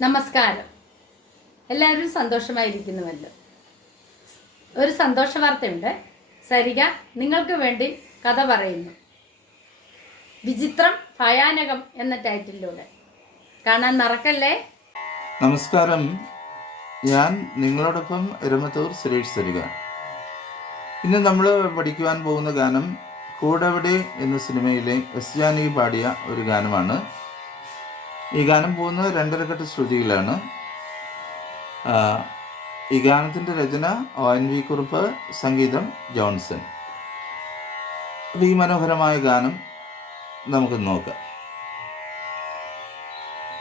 നമസ്കാരം. എല്ലാവരും സന്തോഷമായിരിക്കുന്നുവല്ലോ. ഒരു സന്തോഷ വാർത്തയുണ്ട് സരിക നിങ്ങൾക്ക് വേണ്ടി കഥ പറയുന്നു. വിചിത്രം ഭയാനകം എന്ന ടൈറ്റിലൂടെ കാണാൻ മറക്കല്ലേ? നമസ്കാരം. ഞാൻ നിങ്ങളോടൊപ്പം എരമത്തൂർ സുരേഷ് സരിക ഇന്ന് നമ്മൾ പഠിക്കുവാൻ പോകുന്ന ഗാനം കൂടവിടെ എന്ന സിനിമയിലെ എസ് ജാനകി പാടിയ ഒരു ഗാനമാണ് ഈ ഗാനം പോകുന്നത് രണ്ടരക്കെട്ട് ശ്രുതിയിലാണ്. ഈ ഗാനത്തിന്റെ രചന ഒ എൻ വി കുറുപ്പ് സംഗീതം ജോൺസൺ. ഈ മനോഹരമായ ഗാനം നമുക്ക് നോക്കാം.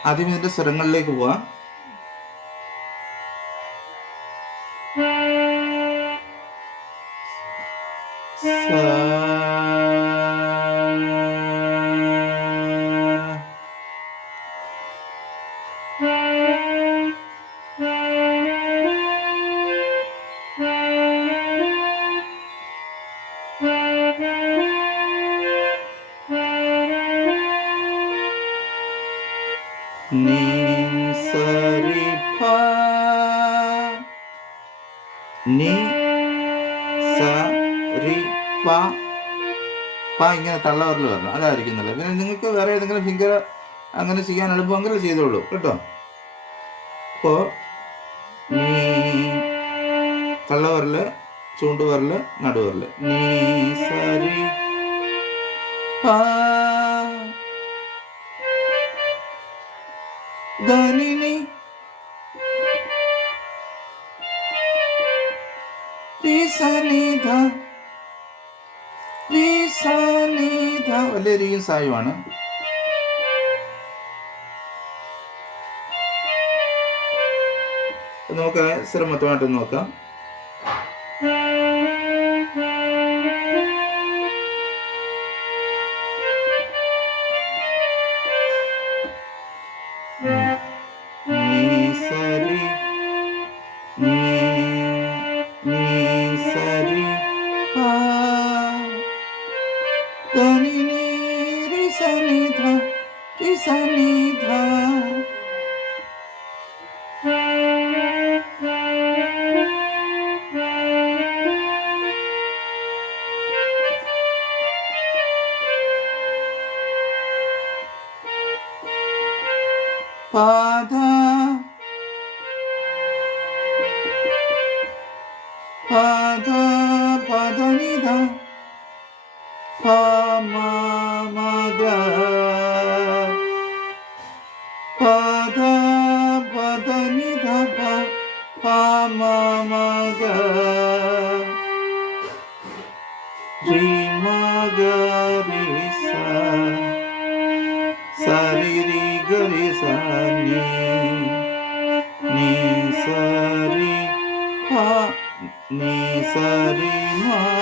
ആദ്യം ഇതിന്റെ സ്വരങ്ങളിലേക്ക് പോവാം. സരി പ നീ പ പ ഇങ്ങനെ തള്ളവരിൽ വരണം. അതായിരിക്കുന്നില്ല. പിന്നെ നിങ്ങൾക്ക് വേറെ ഏതെങ്കിലും ഫിംഗർ അങ്ങനെ ചെയ്യാൻ എളുപ്പമെങ്കിൽ ചെയ്തോളൂ. കേട്ടോ? അപ്പോൾ നീ തള്ളവരൽ ചൂണ്ടുവരൽ നടുവരൽ. നീ സരി പ. ധനിനി വലിയ രീതിയിൽ സായുമാണ് നമുക്ക് ശ്രമത്തോട്ട് നോക്കാം. ni sa ha ni sa ma.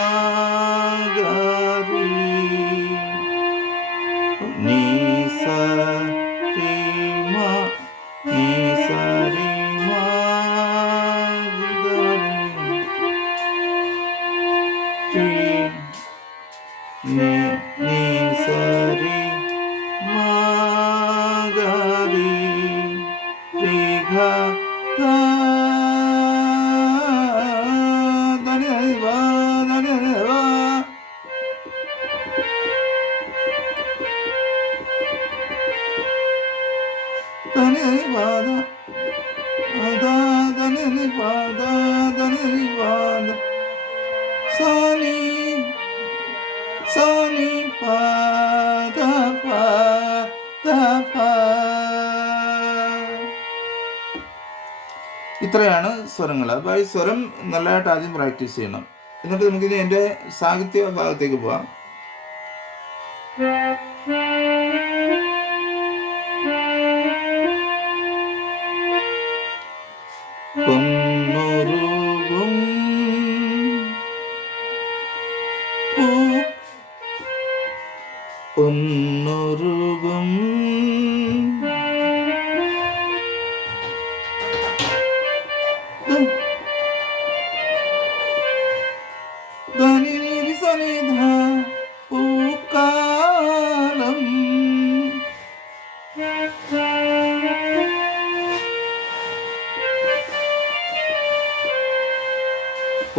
സ്വരങ്ങൾ. അപ്പോൾ ഈ സ്വരം നല്ലതായിട്ട് ആദ്യം പ്രാക്ടീസ് ചെയ്യണം. എന്നിട്ട് നമുക്കിനി എന്റെ സാഹിത്യ ഭാഗത്തേക്ക് പോവാം.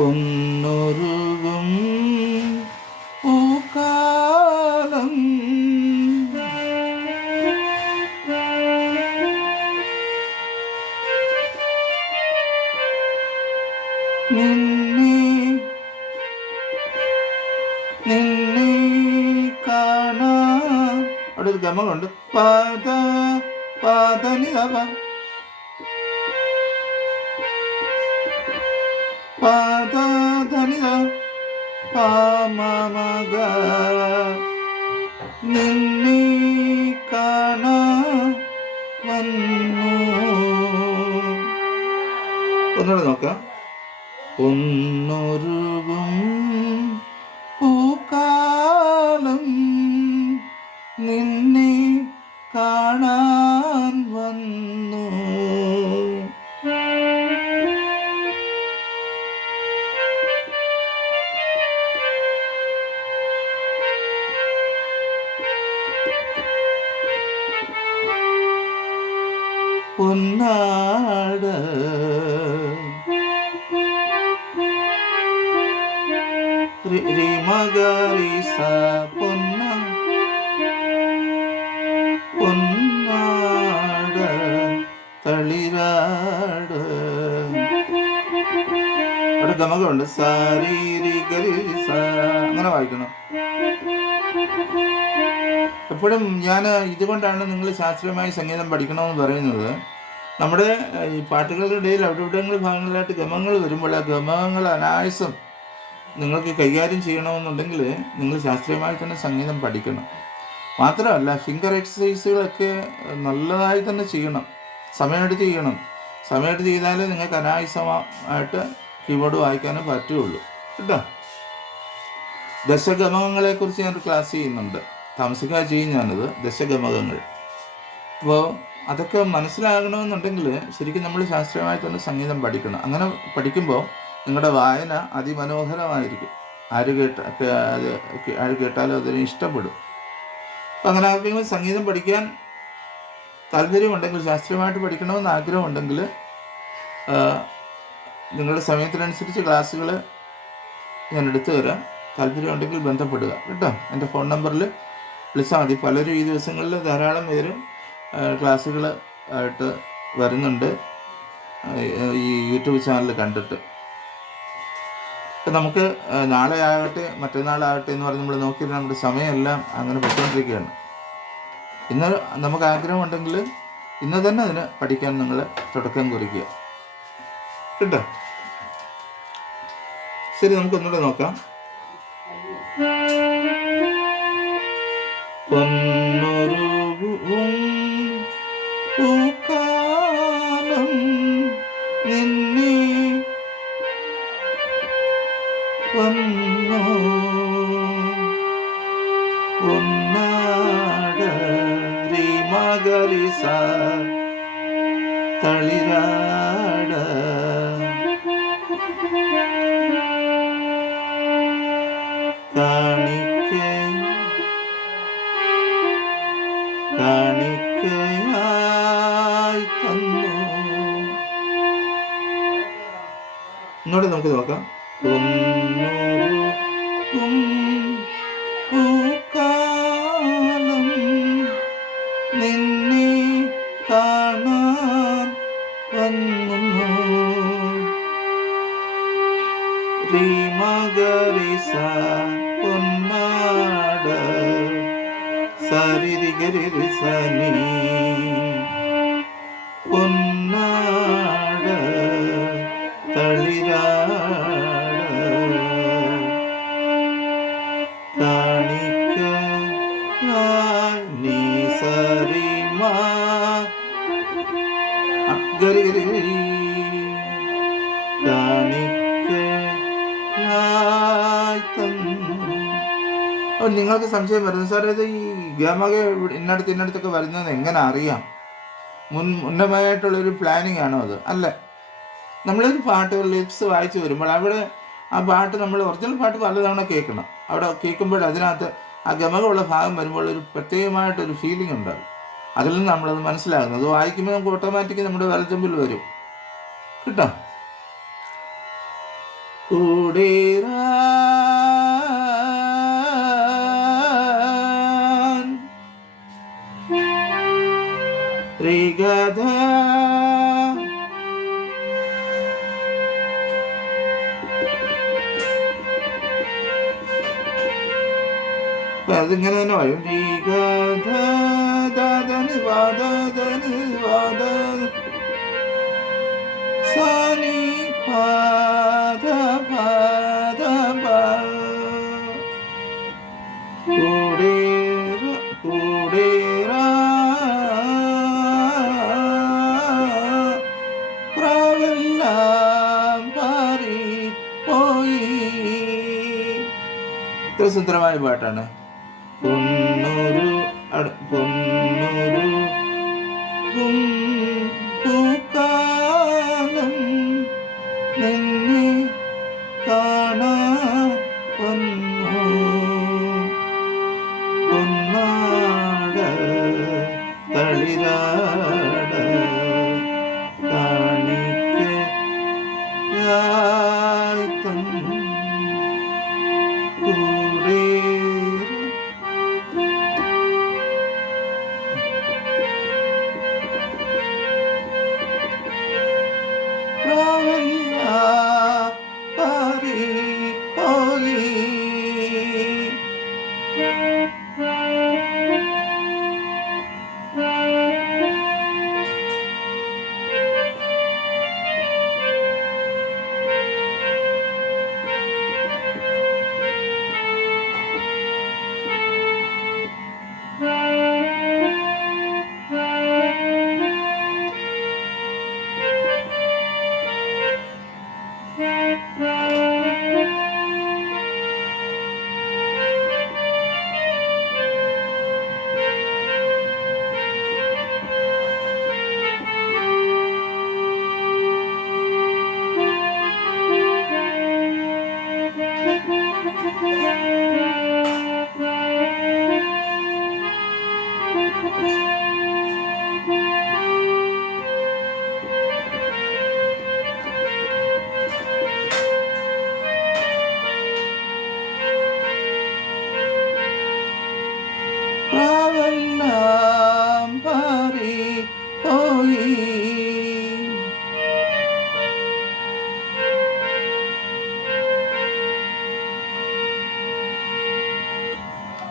പൊന്നൊരുകും ഒന്നുകൂടെ നോക്കാം. ഒന്നൊരുകും പൂക്കാലം നിന്നെ സ പൊന്ന പൊന്നാട് തളിരാട്. അവിടെ ഗമകമുണ്ട്. അങ്ങനെ വായിക്കണം. എപ്പോഴും ഞാൻ ഇതുകൊണ്ടാണ് നിങ്ങൾ ശാസ്ത്രീയമായി സംഗീതം പഠിക്കണമെന്ന് പറയുന്നത്. നമ്മുടെ ഈ പാട്ടുകളുടെ ഇടയിൽ അവിടെ ഇവിടെ ഭാഗങ്ങളിലായിട്ട് ഗമങ്ങൾ വരുമ്പോൾ ആ ഗമങ്ങൾ അനായാസം നിങ്ങൾക്ക് കൈകാര്യം ചെയ്യണമെന്നുണ്ടെങ്കിൽ നിങ്ങൾ ശാസ്ത്രീയമായി തന്നെ സംഗീതം പഠിക്കണം. മാത്രമല്ല ഫിംഗർ എക്സസൈസുകളൊക്കെ നല്ലതായി തന്നെ ചെയ്യണം. സമയമെടുത്ത് ചെയ്യണം. സമയമെടുത്ത് ചെയ്താലേ നിങ്ങൾക്ക് അനായാസമായിട്ട് കീബോർഡ് വായിക്കാനും പറ്റുള്ളൂ. കേട്ടോ? ദശഗമകങ്ങളെക്കുറിച്ച് ഞാനൊരു ക്ലാസ് ചെയ്യുന്നുണ്ട്. താമസിക്കാതെ ചെയ്യും ഞാനത്. ദശഗമകങ്ങൾ. അപ്പോൾ അതൊക്കെ മനസ്സിലാകണമെന്നുണ്ടെങ്കിൽ ശരിക്കും നമ്മൾ ശാസ്ത്രീയമായി തന്നെ സംഗീതം പഠിക്കണം. അങ്ങനെ പഠിക്കുമ്പോൾ നിങ്ങളുടെ വായന അതിമനോഹരമായിരിക്കും. ആര് കേട്ട ആര് കേട്ടാലും അതിനെ ഇഷ്ടപ്പെടും. അപ്പം അങ്ങനെ ആർക്കെങ്കിലും സംഗീതം പഠിക്കാൻ താല്പര്യമുണ്ടെങ്കിൽ ശാസ്ത്രീയമായിട്ട് പഠിക്കണമെന്ന് ആഗ്രഹമുണ്ടെങ്കിൽ നിങ്ങളുടെ സമയത്തിനനുസരിച്ച് ക്ലാസ്സുകൾ ഞാൻ എടുത്തു തരാം. താല്പര്യമുണ്ടെങ്കിൽ ബന്ധപ്പെടുക. കേട്ടോ? എന്റെ ഫോൺ നമ്പറിൽ വിളിച്ചാൽ മതി. പലരും ഈ ദിവസങ്ങളിൽ ധാരാളം പേര് ക്ലാസ്സുകൾ ആയിട്ട് വരുന്നുണ്ട്. ഈ യൂട്യൂബ് ചാനൽ കണ്ടിട്ട്. നമുക്ക് നാളെ ആകട്ടെ മറ്റന്നാളാകട്ടെ എന്ന് പറഞ്ഞ് നമ്മൾ നോക്കിയിട്ട് നമ്മുടെ സമയമെല്ലാം അങ്ങനെ പൊയ്ക്കൊണ്ടിരിക്കുകയാണ്. ഇന്ന് നമുക്ക് ആഗ്രഹമുണ്ടെങ്കിൽ ഇന്ന് തന്നെ അതിന് പഠിക്കാൻ നിങ്ങൾ തുടക്കം കുറിക്കുക. കേട്ടോ? ശരി നമുക്ക് ഒന്നുകൂടെ നോക്കാം നിങ്ങൾക്ക് സംശയം വരുന്നു. സാർ ഇത് ഈ വ്യോമക ഇന്നടത്ത് ഇന്നടത്തൊക്കെ വരുന്നത് എങ്ങനെ അറിയാം? മുൻ ഉന്നമായിട്ടുള്ളൊരു പ്ലാനിങ് ആണോ അത്? അല്ല? നമ്മളൊരു പാട്ട് ലിപ്സ് വായിച്ചു വരുമ്പോൾ അവിടെ ആ പാട്ട് നമ്മൾ ഒറിജിനൽ പാട്ട് പലതവണ കേൾക്കണം. അവിടെ കേൾക്കുമ്പോൾ അതിനകത്ത് ആ ഗമകമുള്ള ഭാഗം വരുമ്പോൾ ഒരു പ്രത്യേകമായിട്ടൊരു ഫീലിംഗ് ഉണ്ടാകും. അതിൽ നിന്ന് നമ്മളത് മനസ്സിലാകുന്നത് അത് വായിക്കുമ്പോൾ നമുക്ക് ഓട്ടോമാറ്റിക്കലി നമ്മുടെ വിരൽത്തുമ്പിൽ വരും. കിട്ടോ? കൂടേറാൻ രിഗധ അപ്പൊ അതിങ്ങനെ തന്നെ പറയും രിഗധ ദ ദ വാദ ഇത്ര സുന്ദരമായ പാട്ടാണ്. പൊന്നൂരു പൊന്നൂരു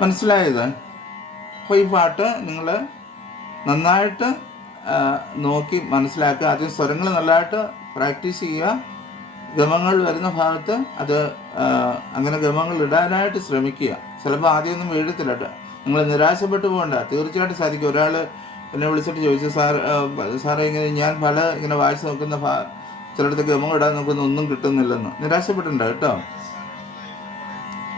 മനസ്സിലായത്? അപ്പോൾ ഈ പാട്ട് നിങ്ങൾ നന്നായിട്ട് നോക്കി മനസ്സിലാക്കുക. ആദ്യം സ്വരങ്ങൾ നല്ലതായിട്ട് പ്രാക്ടീസ് ചെയ്യുക. ഗമങ്ങൾ വരുന്ന ഭാഗത്ത് അത് അങ്ങനെ ഗമങ്ങൾ ഇടാനായിട്ട് ശ്രമിക്കുക. ചിലപ്പോൾ ആദ്യമൊന്നും എഴുതത്തില്ല നിങ്ങൾ നിരാശപ്പെട്ടു പോകണ്ട. തീർച്ചയായിട്ടും സാധിക്കും. ഒരാൾ എന്നെ വിളിച്ചിട്ട് ചോദിച്ചു സാർ സാറേ ഇങ്ങനെ ഞാൻ പല ഇങ്ങനെ വായിച്ച് നോക്കുന്ന ചിലയിടത്ത് ഗമങ്ങൾ ഇടാൻ നോക്കുന്ന ഒന്നും കിട്ടുന്നില്ലെന്ന്. നിരാശപ്പെട്ടിട്ടുണ്ട് കേട്ടോ.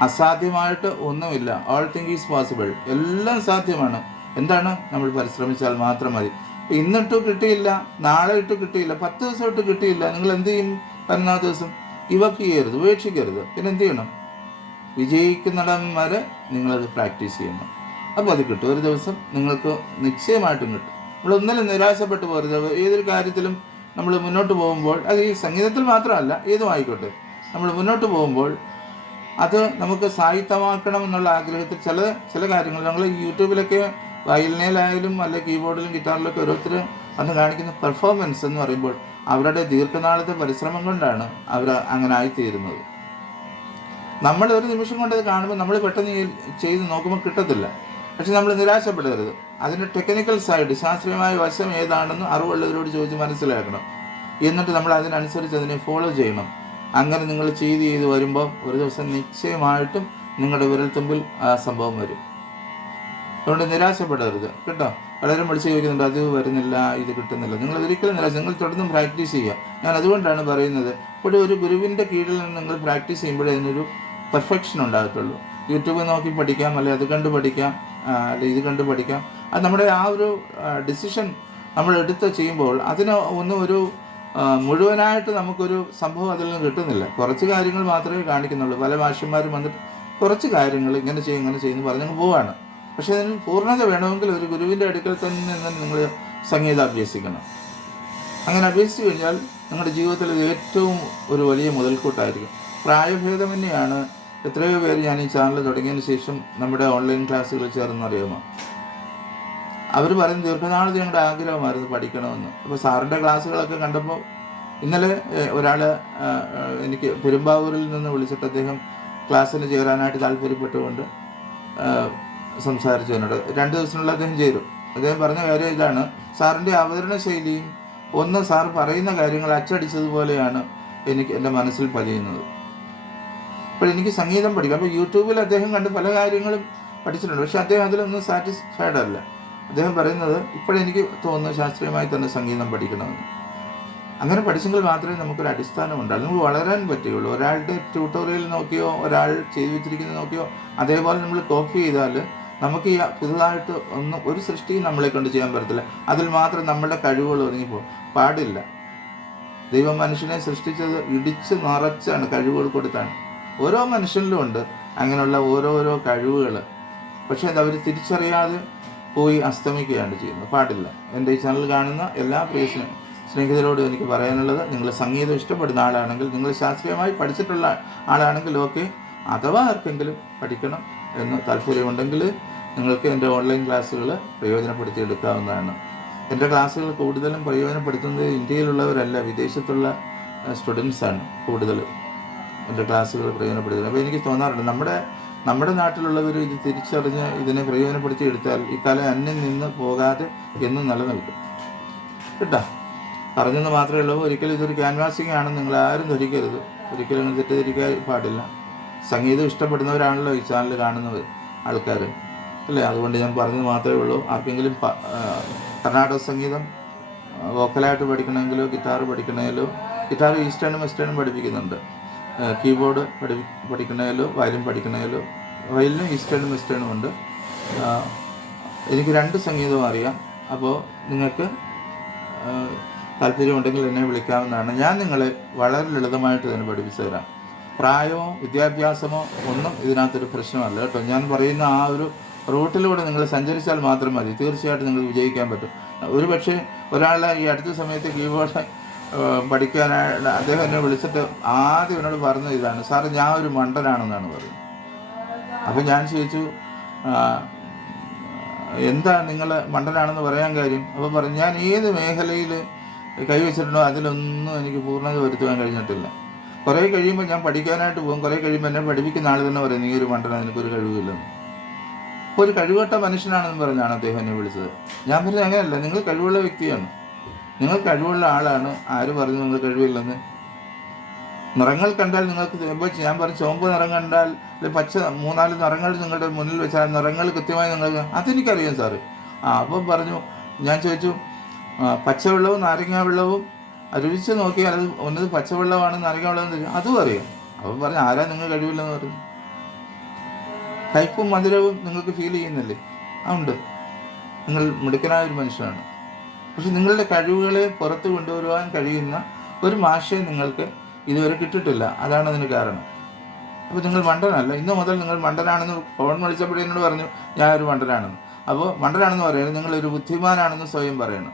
അസാധ്യമായിട്ട് ഒന്നുമില്ല. ഓൾ തിങ് ഈസ് പോസിബിൾ എല്ലാം സാധ്യമാണ്. എന്താണ്? നമ്മൾ പരിശ്രമിച്ചാൽ മാത്രം മതി. ഇന്നിട്ട് കിട്ടിയില്ല നാളെ ഇട്ട് കിട്ടിയില്ല പത്ത് ദിവസം ഇട്ട് കിട്ടിയില്ല നിങ്ങൾ എന്ത് ചെയ്യും? പതിനാല് ദിവസം ഇവക്ക് ചെയ്യരുത് ഉപേക്ഷിക്കരുത്. പിന്നെ എന്ത് ചെയ്യണം? വിജയിക്കുന്നിടം വരെ നിങ്ങളത് പ്രാക്ടീസ് ചെയ്യണം. അപ്പോൾ അത് കിട്ടും. ഒരു ദിവസം നിങ്ങൾക്ക് നിശ്ചയമായിട്ടും കിട്ടും. നമ്മൾ ഒന്നിലും നിരാശപ്പെട്ടു പോരുത് ഏതൊരു കാര്യത്തിലും നമ്മൾ മുന്നോട്ട് പോകുമ്പോൾ അത് ഈ സംഗീതത്തിൽ മാത്രമല്ല ഏതും ആയിക്കോട്ടെ. നമ്മൾ മുന്നോട്ട് പോകുമ്പോൾ അത് നമുക്ക് സാഹിത്യമാക്കണം എന്നുള്ള ആഗ്രഹത്തിൽ ചില ചില കാര്യങ്ങൾ. ഞങ്ങൾ യൂട്യൂബിലൊക്കെ വയലിനയിലായാലും അല്ലെ കീബോർഡിലും ഗിറ്റാറിലൊക്കെ ഓരോരുത്തർ അന്ന് കാണിക്കുന്ന പെർഫോമൻസ് എന്ന് പറയുമ്പോൾ അവരുടെ ദീർഘനാളത്തെ പരിശ്രമം കൊണ്ടാണ് അവർ അങ്ങനെ ആയിത്തീരുന്നത്. നമ്മൾ ഒരു നിമിഷം കൊണ്ട് അത് കാണുമ്പോൾ നമ്മൾ പെട്ടെന്ന് ചെയ്ത് നോക്കുമ്പോൾ കിട്ടത്തില്ല. പക്ഷെ നമ്മൾ നിരാശപ്പെടരുത് അതിന്റെ ടെക്നിക്കൽ സൈഡ് ശാസ്ത്രീയമായ വശം ഏതാണെന്ന് അറിവുള്ളവരോട് ചോദിച്ച് മനസ്സിലാക്കണം. എന്നിട്ട് നമ്മൾ അതിനനുസരിച്ച് അതിനെ ഫോളോ ചെയ്യണം. അങ്ങനെ നിങ്ങൾ ചെയ്ത് ചെയ്ത് വരുമ്പോൾ ഒരു ദിവസം നിശ്ചയമായിട്ടും നിങ്ങളുടെ വിരൽത്തുമ്പിൽ ആ സംഭവം വരും. അതുകൊണ്ട് നിരാശപ്പെടരുത്. കേട്ടോ? പലരും വിളിച്ച് ചോദിക്കുന്നുണ്ട് അത് വരുന്നില്ല ഇത് കിട്ടുന്നില്ല. നിങ്ങൾ ഒരിക്കലും നിരാശ നിങ്ങൾ തുടർന്നും പ്രാക്ടീസ് ചെയ്യുക. ഞാൻ അതുകൊണ്ടാണ് പറയുന്നത് ഇവിടെ ഒരു ഗുരുവിന്റെ കീഴിൽ നിന്ന് നിങ്ങൾ പ്രാക്ടീസ് ചെയ്യുമ്പോഴേ അതിനൊരു പെർഫെക്ഷൻ ഉണ്ടാകത്തുള്ളൂ. യൂട്യൂബ് നോക്കി പഠിക്കാം അല്ലെ അത് കണ്ട് പഠിക്കാം അല്ലെ ഇത് കണ്ട് പഠിക്കാം. അത് നമ്മുടെ ആ ഒരു ഡിസിഷൻ നമ്മൾ എടുത്ത് ചെയ്യുമ്പോൾ അതിന് ഒന്നും ഒരു മുഴുവനായിട്ട് നമുക്കൊരു സംഭവം അതിൽ നിന്ന് കിട്ടുന്നില്ല. കുറച്ച് കാര്യങ്ങൾ മാത്രമേ കാണിക്കുന്നുള്ളൂ. പല ഭാഷ്യന്മാരും വന്നിട്ട് കുറച്ച് കാര്യങ്ങൾ ഇങ്ങനെ ചെയ്യും ഇങ്ങനെ ചെയ്യുന്നു പറഞ്ഞങ്ങ് പോവാണ്. പക്ഷെ അതിന് പൂർണത വേണമെങ്കിൽ ഒരു ഗുരുവിന്റെ അടുക്കൽ തന്നെ നിന്ന് നിങ്ങൾ സംഗീതം അഭ്യസിക്കണം. അങ്ങനെ അഭ്യസിച്ച് കഴിഞ്ഞാൽ നിങ്ങളുടെ ജീവിതത്തിൽ ഏറ്റവും ഒരു വലിയ മുതൽക്കൂട്ടായിരിക്കും. പ്രായഭേദമന്യാണ് എത്രയോ പേര് ഞാൻ ഈ ചാനൽ തുടങ്ങിയതിന് ശേഷം നമ്മുടെ ഓൺലൈൻ ക്ലാസ്സുകളിൽ ചേർന്നറിയാമോ അവർ പറയുന്ന ദീർഘനാളത്തിൽ ഞങ്ങളുടെ ആഗ്രഹമായിരുന്നു പഠിക്കണമെന്ന്. അപ്പോൾ സാറിന്റെ ക്ലാസ്സുകളൊക്കെ കണ്ടപ്പോൾ ഇന്നലെ ഒരാൾ എനിക്ക് പെരുമ്പാവൂരിൽ നിന്ന് വിളിച്ചിട്ട് അദ്ദേഹം ക്ലാസ്സിന് ചേരാനായിട്ട് താല്പര്യപ്പെട്ടുകൊണ്ട് സംസാരിച്ചു എന്നോട്. രണ്ട് ദിവസത്തിനുള്ള അദ്ദേഹം ചേരും. അദ്ദേഹം പറഞ്ഞ കാര്യം ഇതാണ്. സാറിന്റെ അവതരണ ശൈലിയും ഒന്ന് സാർ പറയുന്ന കാര്യങ്ങൾ അച്ചടിച്ചതുപോലെയാണ് എനിക്ക് എന്റെ മനസ്സിൽ പതിയുന്നത്. അപ്പോൾ എനിക്ക് സംഗീതം പഠിക്കാം. അപ്പോൾ യൂട്യൂബിൽ അദ്ദേഹം കണ്ട് പല കാര്യങ്ങളും പഠിച്ചിട്ടുണ്ട്. പക്ഷേ അദ്ദേഹം അതിലൊന്നും സാറ്റിസ്ഫൈഡ് അല്ല. അദ്ദേഹം പറയുന്നത് ഇപ്പോഴെനിക്ക് തോന്നുന്നു ശാസ്ത്രീയമായി തന്നെ സംഗീതം പഠിക്കണമെന്ന്. അങ്ങനെ പഠിച്ചെങ്കിൽ മാത്രമേ നമുക്കൊരു അടിസ്ഥാനം ഉണ്ടാകും നമുക്ക് വളരാൻ പറ്റുകയുള്ളൂ. ഒരാളുടെ ട്യൂട്ടോറിയൽ നോക്കിയോ ഒരാൾ ചെയ്തു വെച്ചിരിക്കുന്ന നോക്കിയോ അതേപോലെ നമ്മൾ കോപ്പി ചെയ്താൽ നമുക്ക് ഈ പുതുതായിട്ട് ഒന്നും ഒരു സൃഷ്ടിയും നമ്മളെ കൊണ്ട് ചെയ്യാൻ പറ്റത്തില്ല. അതിൽ മാത്രം നമ്മളുടെ കഴിവുകൾ ഒതുങ്ങിപ്പോകും. പാടില്ല. ദൈവം മനുഷ്യനെ സൃഷ്ടിച്ചത് ഇടിച്ച് നിറച്ചാണ് കഴിവുകൾ കൊടുത്താണ്. ഓരോ മനുഷ്യനിലും ഉണ്ട് അങ്ങനെയുള്ള ഓരോരോ കഴിവുകൾ. പക്ഷേ അത് അവർ തിരിച്ചറിയാതെ പോയി അസ്തമിക്കുകയാണ് ചെയ്യുന്നത്. പാടില്ല. എന്റെ ഈ ചാനൽ കാണുന്ന എല്ലാ പ്രിയ സ്നേ- സ്നേഹിതരോടും എനിക്ക് പറയാനുള്ളത് നിങ്ങൾ സംഗീതം ഇഷ്ടപ്പെടുന്ന ആളാണെങ്കിൽ നിങ്ങൾ ശാസ്ത്രീയമായി പഠിച്ചിട്ടുള്ള ആളാണെങ്കിൽ ഓക്കെ അഥവാ ആർക്കെങ്കിലും പഠിക്കണം എന്ന് താല്പര്യമുണ്ടെങ്കിൽ നിങ്ങൾക്ക് എന്റെ ഓൺലൈൻ ക്ലാസ്സുകൾ പ്രയോജനപ്പെടുത്തി എടുക്കാവുന്നതാണ് എന്റെ ക്ലാസ്സുകൾ കൂടുതലും പ്രയോജനപ്പെടുത്തുന്നത് ഇന്ത്യയിലുള്ളവരല്ല വിദേശത്തുള്ള സ്റ്റുഡൻസാണ് കൂടുതൽ എന്റെ ക്ലാസ്സുകൾ പ്രയോജനപ്പെടുത്തുന്നത്. അപ്പോൾ എനിക്ക് തോന്നാറുണ്ട് നമ്മുടെ നമ്മുടെ നാട്ടിലുള്ളവർ ഇത് തിരിച്ചറിഞ്ഞ് ഇതിനെ പ്രയോജനപ്പെടുത്തി എടുത്താൽ ഈ കല അന്യം നിന്ന് പോകാതെ എന്നും നിലനിൽക്കും. കേട്ടോ? പറഞ്ഞെന്ന് മാത്രമേ ഉള്ളൂ. ഒരിക്കലും ഇതൊരു ക്യാൻവാസിങ് ആണ്. നിങ്ങൾ ആരും ധരിക്കരുത്. ഒരിക്കലും തെറ്റിദ്ധരിക്കാൻ പാടില്ല. സംഗീതം ഇഷ്ടപ്പെടുന്നവരാണല്ലോ ഈ ചാനൽ കാണുന്നത് ആൾക്കാർ അല്ലേ? അതുകൊണ്ട് ഞാൻ പറഞ്ഞത് മാത്രമേ ഉള്ളൂ. ആർക്കെങ്കിലും കർണാടക സംഗീതം വോക്കലായിട്ട് പഠിക്കണമെങ്കിലോ ഗിറ്റാർ പഠിക്കണമെങ്കിലോ ഗിറ്റാർ ഈസ്റ്റേണും വെസ്റ്റേണും പഠിപ്പിക്കുന്നുണ്ട്. കീബോർഡ് പഠി പഠിക്കണേലോ വയലിൻ പഠിക്കണേലോ വയലിനും ഈസ്റ്റേണും വെസ്റ്റേണും ഉണ്ട്. എനിക്ക് രണ്ട് സംഗീതവും അറിയാം. അപ്പോൾ നിങ്ങൾക്ക് താല്പര്യമുണ്ടെങ്കിൽ എന്നെ വിളിക്കാവുന്നതാണ്. ഞാൻ നിങ്ങളെ വളരെ ലളിതമായിട്ട് തന്നെ പഠിപ്പിച്ചു തരാം. പ്രായമോ വിദ്യാഭ്യാസമോ ഒന്നും ഇതിനകത്തൊരു പ്രശ്നമല്ല കേട്ടോ. ഞാൻ പറയുന്ന ആ ഒരു റൂട്ടിലൂടെ നിങ്ങൾ സഞ്ചരിച്ചാൽ മാത്രം മതി. തീർച്ചയായിട്ടും നിങ്ങൾ വിജയിക്കാൻ പറ്റും. ഒരു പക്ഷേ ഒരാളെ ഈ അടുത്ത സമയത്ത് കീബോർഡ് പഠിക്കാനായിട്ട് അദ്ദേഹം എന്നെ വിളിച്ചിട്ട് ആദ്യം എന്നോട് പറഞ്ഞ ഇതാണ് സാറ് ഞാൻ ഒരു മണ്ടനാണെന്നാണ് പറഞ്ഞത്. അപ്പോൾ ഞാൻ ചോദിച്ചു എന്താ നിങ്ങൾ മണ്ടനാണെന്ന് പറയാൻ കാര്യം? അപ്പോൾ പറഞ്ഞു ഞാൻ ഏത് മേഖലയിൽ കൈവച്ചിട്ടുണ്ടോ അതിലൊന്നും എനിക്ക് പൂർണത വരുത്തുവാൻ കഴിഞ്ഞിട്ടില്ല. കുറേ കഴിയുമ്പോൾ ഞാൻ പഠിക്കാനായിട്ട് പോകും കുറേ കഴിയുമ്പോൾ എന്നെ പഠിപ്പിക്കുന്ന ആൾ തന്നെ പറയും നീ ഒരു മണ്ടനാണ് ഒരു കഴിവില്ലെന്ന്. ഒരു കഴിവട്ട മനുഷ്യനാണെന്ന് പറഞ്ഞാണ് അദ്ദേഹം എന്നെ വിളിച്ചത്. ഞാൻ പറഞ്ഞത് അങ്ങനെയല്ല നിങ്ങൾ കഴിവുള്ള വ്യക്തിയാണ്. നിങ്ങൾ കഴിവുള്ള ആളാണ്. ആര് പറഞ്ഞു നിങ്ങൾ കഴിവില്ലെന്ന്? നിറങ്ങൾ കണ്ടാൽ നിങ്ങൾക്ക് ഞാൻ പറഞ്ഞു ചുവമ്പ് നിറം കണ്ടാൽ അല്ലെ പച്ച മൂന്നാൽ നിറങ്ങൾ നിങ്ങളുടെ മുന്നിൽ വെച്ചാൽ നിറങ്ങൾ കൃത്യമായി നിങ്ങൾക്ക് അതെനിക്കറിയാം സാറ്. ആ അപ്പം പറഞ്ഞു ഞാൻ ചോദിച്ചു പച്ചവെള്ളവും നാരങ്ങ വെള്ളവും രുചിച്ച് നോക്കിയാൽ അത് ഒന്നത് പച്ചവെള്ളമാണ് നാരങ്ങ വെള്ളം എന്ന് അതും അറിയാം. അപ്പം പറഞ്ഞു ആരാ നിങ്ങൾ കഴിവില്ലെന്ന് പറഞ്ഞു. കയ്പും മധുരവും നിങ്ങൾക്ക് ഫീൽ ചെയ്യുന്നില്ലേ? ആ ഉണ്ട്. നിങ്ങൾ മിടുക്കനായ ഒരു മനുഷ്യനാണ്. പക്ഷെ നിങ്ങളുടെ കഴിവുകളെ പുറത്ത് കൊണ്ടുവരുവാൻ കഴിയുന്ന ഒരു മാഷെ നിങ്ങൾക്ക് ഇതുവരെ കിട്ടിയിട്ടില്ല. അതാണ് അതിന് കാരണം. അപ്പോൾ നിങ്ങൾ മണ്ടനല്ല. ഇന്ന് മുതൽ നിങ്ങൾ മണ്ടനാണെന്ന് ഫോൺ വിളിച്ചപ്പോഴേ എന്നോട് പറഞ്ഞു ഞാൻ ഒരു മണ്ടനാണെന്ന്. അപ്പോൾ മണ്ടനാണെന്ന് പറയുന്നത് നിങ്ങളൊരു ബുദ്ധിമാനാണെന്ന് സ്വയം പറയണം.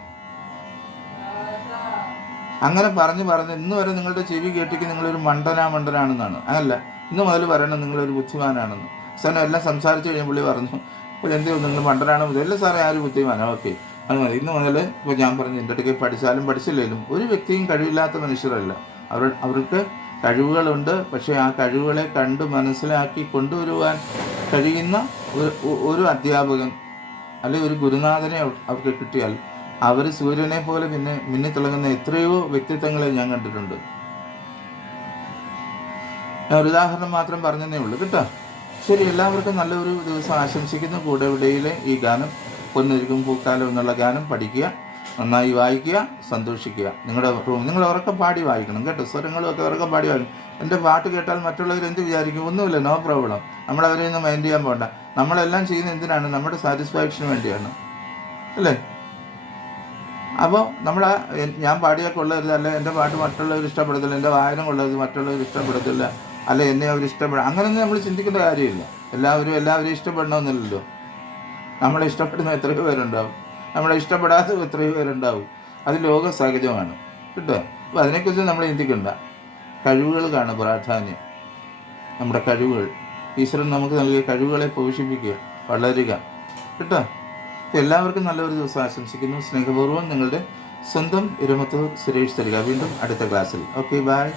അങ്ങനെ പറഞ്ഞ് പറഞ്ഞ് ഇന്ന് വരെ നിങ്ങളുടെ ചെവി കേട്ടിക്ക് നിങ്ങളൊരു മണ്ടനാ മണ്ടനാണെന്നാണ്. അതല്ല ഇന്ന് മുതൽ പറയണം നിങ്ങളൊരു ബുദ്ധിമാനാണെന്ന്. സാറിന് എല്ലാം സംസാരിച്ച് പുള്ളി പറഞ്ഞു ഇപ്പോൾ എന്തെയോ നിങ്ങൾ മണ്ടനാണ്? ഇതല്ല സാറേ ആ ഒരു ബുദ്ധിമാനാണ് ഓക്കെ. അത് മതി ഇന്ന് മുതൽ ഇപ്പോൾ ഞാൻ പറഞ്ഞു എന്റെ അടുക്കൽ പഠിച്ചാലും പഠിച്ചില്ലെങ്കിലും ഒരു വ്യക്തിയും കഴിവില്ലാത്ത മനുഷ്യരല്ല. അവർ അവർക്ക് കഴിവുകളുണ്ട് പക്ഷേ ആ കഴിവുകളെ കണ്ട് മനസ്സിലാക്കി കൊണ്ടുവരുവാൻ കഴിയുന്ന ഒരു അധ്യാപകൻ അല്ലെങ്കിൽ ഒരു ഗുരുനാഥനെ അവർ- അവർക്ക് കിട്ടിയാൽ അവർ സൂര്യനെ പോലെ പിന്നെ മിന്നിത്തിളങ്ങുന്ന എത്രയോ വ്യക്തിത്വങ്ങളെ ഞാൻ കണ്ടിട്ടുണ്ട്. ഞാൻ ഒരു ഉദാഹരണം മാത്രം പറഞ്ഞതേ ഉള്ളൂ കേട്ടോ. ശരി എല്ലാവർക്കും നല്ലൊരു ദിവസം ആശംസിക്കുന്നു. കൂടെ ഇവിടെയിലെ ഈ ഗാനം പൊന്നൊരുക്കും പൂക്കാലം എന്നുള്ള ഗാനം പഠിക്കുക നന്നായി വായിക്കുക സന്തോഷിക്കുക. നിങ്ങളുടെ റൂം നിങ്ങൾ ഉറക്കം പാടി വായിക്കണം കേട്ടോ. സ്വരങ്ങളും ഒക്കെ ഉറക്കം പാടി വായിക്കണം. എന്റെ പാട്ട് കേട്ടാൽ മറ്റുള്ളവർ എന്ത് വിചാരിക്കും? ഒന്നുമില്ല നോ പ്രോബ്ലം. നമ്മളവരെ ഒന്നും മൈൻഡ് ചെയ്യാൻ പോകണ്ട നമ്മളെല്ലാം ചെയ്യുന്നത് എന്തിനാണ്? നമ്മുടെ സാറ്റിസ്ഫാക്ഷന് വേണ്ടിയാണ്. അല്ലേ? അപ്പോൾ നമ്മൾ ഞാൻ പാടിയാൽ കൊള്ളരുത് അല്ലെ എന്റെ പാട്ട് മറ്റുള്ളവർ ഇഷ്ടപ്പെടത്തില്ല. എന്റെ വായന കൊള്ളരുത് മറ്റുള്ളവർ ഇഷ്ടപ്പെടത്തില്ല. അല്ലെ എന്നെ അവർ ഇഷ്ടപ്പെടാം അങ്ങനെയൊന്നും നമ്മൾ ചിന്തിക്കേണ്ട കാര്യമില്ല. എല്ലാവരും എല്ലാവരും ഇഷ്ടപ്പെടണമെന്നില്ലല്ലോ. നമ്മളെ ഇഷ്ടപ്പെടുന്ന എത്രയോ പേരുണ്ടാവും. നമ്മളെ ഇഷ്ടപ്പെടാത്ത എത്രയോ പേരുണ്ടാവും. അത് ലോക സഹജമാണ് കേട്ടോ? അപ്പോൾ അതിനെക്കുറിച്ച് നമ്മൾ ചിന്തിക്കണ്ട. കഴിവുകൾക്കാണ് പ്രാധാന്യം. നമ്മുടെ കഴിവുകൾ. ഈശ്വരൻ നമുക്ക് നൽകിയ കഴിവുകളെ പോഷിപ്പിക്കുക വളരുക. കേട്ടോ? എല്ലാവർക്കും നല്ലൊരു ദിവസം ആശംസിക്കുന്നു. സ്നേഹപൂർവം നിങ്ങളുടെ സ്വന്തം ഇരമത്തൂർ സുരേഷ് തരിക. വീണ്ടും അടുത്ത ക്ലാസ്സിൽ. Okay bye.